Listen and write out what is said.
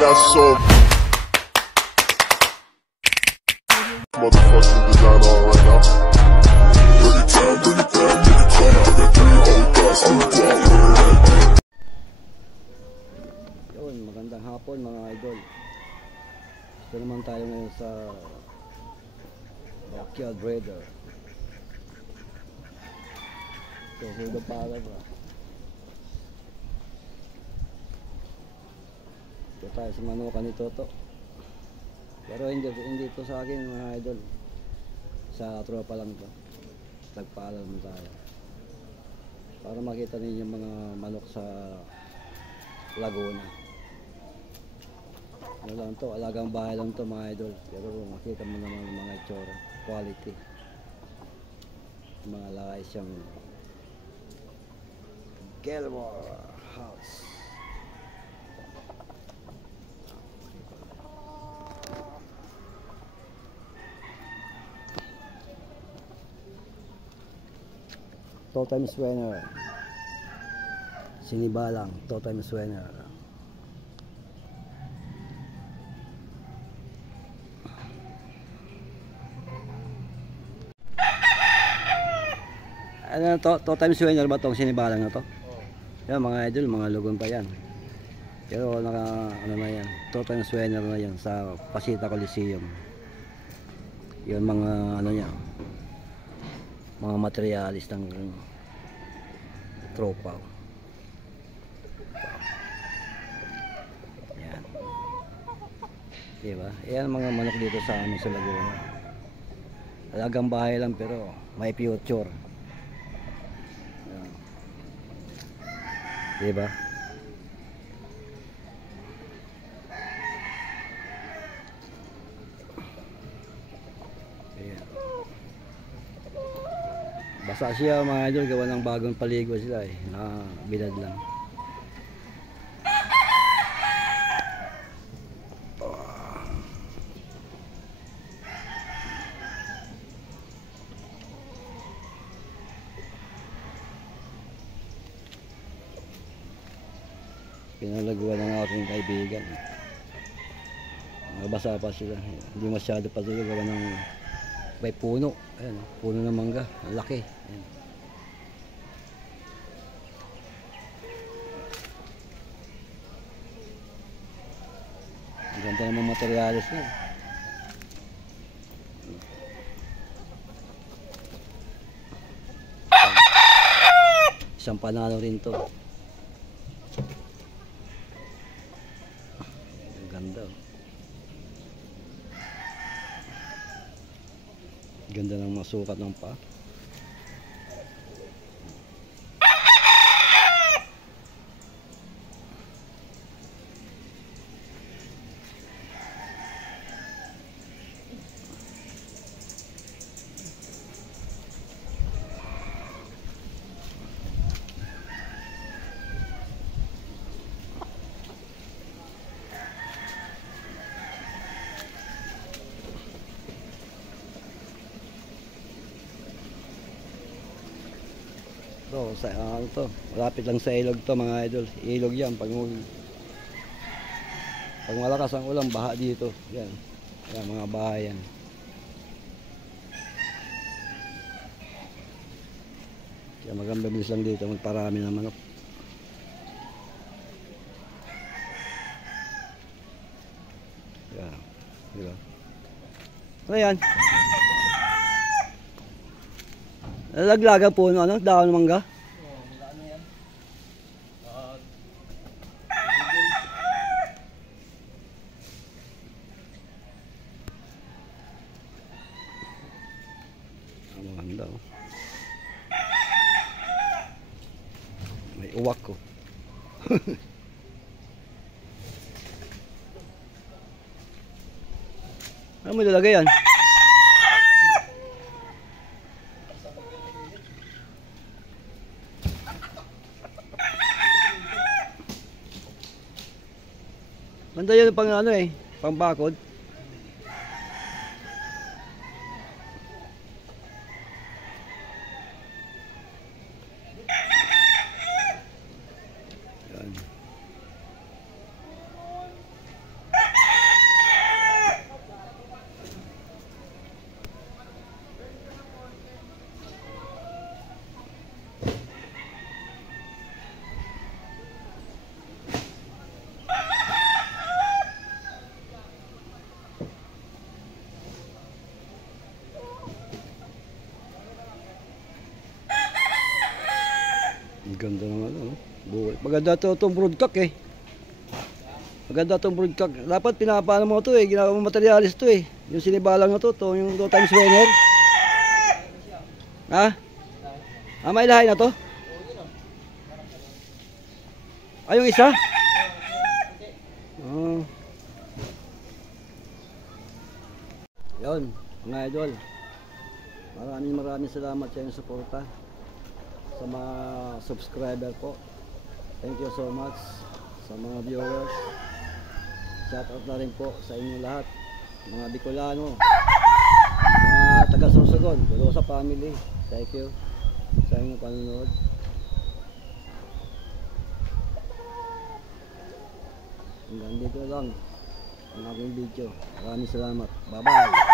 got so motherfucking design on right now. Bring it down, nigga, come. I got 3 old thoughts, new guap. Yun, magandang hapon mga idol. Gusto naman tayo ngayon sa Backyard Breeder. So, hudo para ba? Ito tayo sa manukan ni Toto. Pero hindi ito sa akin mga idol. Sa tropa lang to. Nagpaalam mo tayo. Para makita ninyo mga manok sa Laguna. Ano lang to, alagang bahay lang to mga idol. Pero makita mo naman ng mga itsura, quality. Mga lakay siyang Gilmore House. Two times winner. Sinibalang, two times winner. Ano to? Two times winner ba tong sinibalang na to? Yan mga idol, mga lugon pa yan. Pero naka ano na yan, two times winner na yan sa Pasita Coliseum. Yun mga ano yan, mga materialis ng tropa. Yan. Diba? Yan mga manok dito sa amin sa Laguna. Alagang bahay lang pero may future. Yan. Diba? Ayan. Basa siya mga idol, gawa ng bagong paligo sila eh, na bilad lang. Pinalaguan ng aking kaibigan. Nabasa pa sila, hindi masyado pa sila gawa ng may puno. Ayan, puno ng mangga, ang laki. Ayan. Ang ganda ng mga materialis niya. Isang panalo rin to. Ang ganda. Ganda ng masukat ng pa. To, sa ano to, malapit lang sa ilog to mga idol. Ilog yan pag malakas ang ulan, baha dito. Yan. Yan mga bahay yan. Kaya maganda bilis lang dito, magparami ng manok. Yan. Diba? Ano yan? Nalaglaga po ano, dahon ng mangga. Ano yan? Maganda oh. May uwak ko. Ano mo lalagay yan? Banda yun pang ano eh, pang bakod. Yan. Ganda ng ano, no? Buhay. Maganda to itong broodcock eh. Maganda itong broodcock. Dapat pinapaano mo to eh. Ginawang materialis to eh. Yung sinibalang na to, yung 2 times Wenger. Ha? Ah, may lahay na to? Ay, yung isa? Oh. Yun, mga idol. Maraming salamat sa inyong suporta. Sa mga subscriber po. Thank you so much. Sa mga viewers. Shout out na rin po sa inyong lahat. Mga Bicolano. Mga taga-Sorsogon. Sa family. Thank you sa inyong panonood. Hanggang dito lang ang aking video. Maraming salamat. Bye bye.